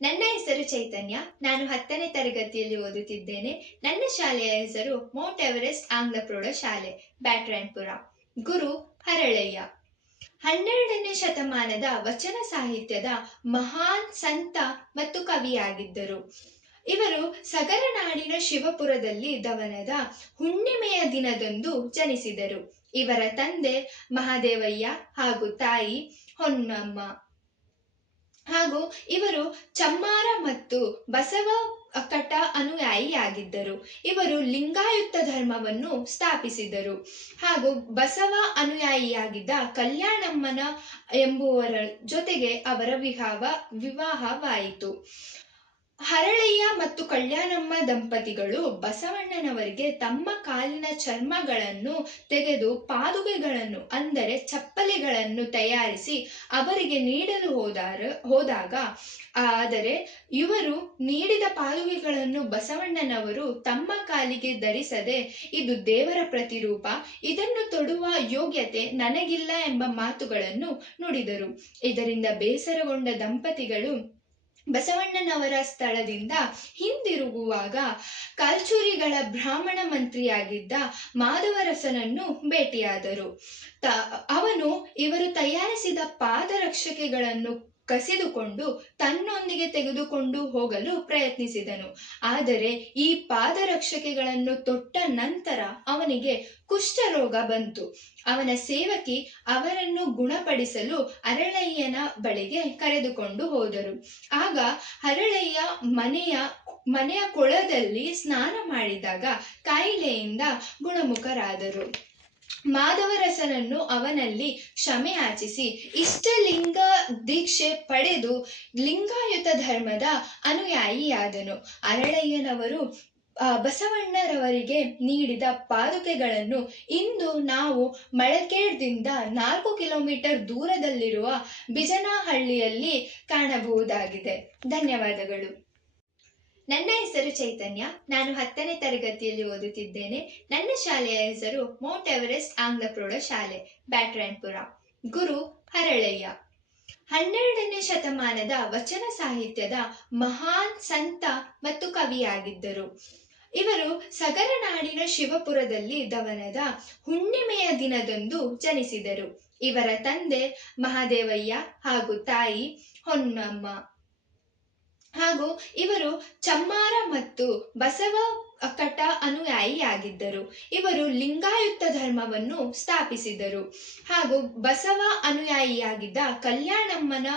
ನನ್ನ ಹೆಸರು ಚೈತನ್ಯ. ನಾನು 10ನೇ ತರಗತಿಯಲ್ಲಿ ಓದುತ್ತಿದ್ದೇನೆ. ನನ್ನ ಶಾಲೆಯ ಹೆಸರು ಮೌಂಟ್ ಎವರೆಸ್ಟ್ ಆಂಗ್ಲ ಪ್ರೌಢ ಶಾಲೆ, ಬ್ಯಾಟರಾಯನಪುರ. ಗುರು ಹರಳಯ್ಯ 12ನೇ ಶತಮಾನದ ವಚನ ಸಾಹಿತ್ಯದ ಮಹಾನ್ ಸಂತ ಮತ್ತು ಕವಿಯಾಗಿದ್ದರು. ಇವರು ಸಗರನಾಡಿನ ಶಿವಪುರದಲ್ಲಿ ದವನದ ಹುಣ್ಣಿಮೆಯ ದಿನದಂದು ಜನಿಸಿದರು. ಇವರ ತಂದೆ ಮಹಾದೇವಯ್ಯ ಹಾಗೂ ತಾಯಿ ಹೊನ್ನಮ್ಮ. ಹಾಗೂ ಇವರು ಚಮ್ಮಾರ ಮತ್ತು ಬಸವ ಕಟ ಅನುಯಾಯಿಯಾಗಿದ್ದರು. ಇವರು ಲಿಂಗಾಯುತ ಧರ್ಮವನ್ನು ಸ್ಥಾಪಿಸಿದರು. ಹಾಗೂ ಬಸವ ಅನುಯಾಯಿಯಾಗಿದ್ದ ಕಲ್ಯಾಣಮ್ಮನ ಎಂಬುವರ ಜೊತೆಗೆ ಅವರ ವಿವಾಹವಾಯಿತು. ಹರಳಯ್ಯ ಮತ್ತು ಕಲ್ಯಾಣಮ್ಮ ದಂಪತಿಗಳು ಬಸವಣ್ಣನವರಿಗೆ ತಮ್ಮ ಕಾಲಿನ ಚರ್ಮಗಳನ್ನು ತೆಗೆದು ಪಾದುಕೆಗಳನ್ನು ಅಂದರೆ ಚಪ್ಪಲಿಗಳನ್ನು ತಯಾರಿಸಿ ಅವರಿಗೆ ನೀಡಲು ಹೋದಾಗ ಆದರೆ ಇವರು ನೀಡಿದ ಪಾದುಕೆಗಳನ್ನು ಬಸವಣ್ಣನವರು ತಮ್ಮ ಕಾಲಿಗೆ ಧರಿಸದೆ, ಇದು ದೇವರ ಪ್ರತಿರೂಪ, ಇದನ್ನು ತೊಡುವ ಯೋಗ್ಯತೆ ನನಗಿಲ್ಲ ಎಂಬ ಮಾತುಗಳನ್ನು ನುಡಿದರು. ಇದರಿಂದ ಬೇಸರಗೊಂಡ ದಂಪತಿಗಳು ಬಸವಣ್ಣನವರ ಸ್ಥಳದಿಂದ ಹಿಂದಿರುಗುವಾಗ ಕಾಲ್ಚುರಿಗಳ ಬ್ರಾಹ್ಮಣ ಮಂತ್ರಿಯಾಗಿದ್ದ ಮಾಧವರಸನನ್ನು ಭೇಟಿಯಾದರು. ಅವನು ಇವರು ತಯಾರಿಸಿದ ಪಾದರಕ್ಷೆಗಳನ್ನು ಕಸಿದುಕೊಂಡು ತನ್ನೊಂದಿಗೆ ತೆಗೆದುಕೊಂಡು ಹೋಗಲು ಪ್ರಯತ್ನಿಸಿದನು. ಆದರೆ ಈ ಪಾದರಕ್ಷೆಗಳನ್ನು ತೊಟ್ಟ ನಂತರ ಅವನಿಗೆ ಕುಷ್ಠರೋಗ ಬಂತು. ಅವನ ಸೇವಕಿ ಅವರನ್ನು ಗುಣಪಡಿಸಲು ಹರಳಯ್ಯನ ಬಳಿಗೆ ಕರೆದುಕೊಂಡು ಹೋದರು. ಆಗ ಹರಳಯ್ಯ ಮನೆಯ ಕೊಳದಲ್ಲಿ ಸ್ನಾನ ಮಾಡಿದಾಗ ಕಾಯಿಲೆಯಿಂದ ಗುಣಮುಖರಾದರು. ಮಾಧವರಸನನ್ನು ಅವನಲ್ಲಿ ಕ್ಷಮೆ ಯಾಚಿಸಿ ಇಷ್ಟಲಿಂಗ ದೀಕ್ಷೆ ಪಡೆದು ಲಿಂಗಾಯುತ ಧರ್ಮದ ಅನುಯಾಯಿಯಾದನು. ಹರಳಯ್ಯನವರು ಬಸವಣ್ಣರವರಿಗೆ ನೀಡಿದ ಪಾದುಕೆಗಳನ್ನು ಇಂದು ನಾವು ಮಳಖೇಡ್ದಿಂದ 4 ಕಿಲೋಮೀಟರ್ ದೂರದಲ್ಲಿರುವ ಬಿಜನಹಳ್ಳಿಯಲ್ಲಿ ಕಾಣಬಹುದಾಗಿದೆ. ಧನ್ಯವಾದಗಳು. ನನ್ನ ಹೆಸರು ಚೈತನ್ಯ. ನಾನು 10ನೇ ತರಗತಿಯಲ್ಲಿ ಓದುತ್ತಿದ್ದೇನೆ. ನನ್ನ ಶಾಲೆಯ ಹೆಸರು ಮೌಂಟ್ ಎವರೆಸ್ಟ್ ಆಂಗ್ಲ ಪ್ರೌಢ ಶಾಲೆ, ಬ್ಯಾಟರಾಯನಪುರ. ಗುರು ಹರಳಯ್ಯ 12ನೇ ಶತಮಾನದ ವಚನ ಸಾಹಿತ್ಯದ ಮಹಾನ್ ಸಂತ ಮತ್ತು ಕವಿಯಾಗಿದ್ದರು. ಇವರು ಸಗರನಾಡಿನ ಶಿವಪುರದಲ್ಲಿ ದವನದ ಹುಣ್ಣಿಮೆಯ ದಿನದಂದು ಜನಿಸಿದರು. ಇವರ ತಂದೆ ಮಹಾದೇವಯ್ಯ ಹಾಗೂ ತಾಯಿ ಹೊನ್ನಮ್ಮ. ಹಾಗೂ ಇವರು ಚಮ್ಮಾರ ಮತ್ತು ಬಸವ ಕಟ ಅನುಯಾಯಿಯಾಗಿದ್ದರು. ಇವರು ಲಿಂಗಾಯುತ ಧರ್ಮವನ್ನು ಸ್ಥಾಪಿಸಿದರು. ಹಾಗೂ ಬಸವ ಅನುಯಾಯಿಯಾಗಿದ್ದ ಕಲ್ಯಾಣಮ್ಮನ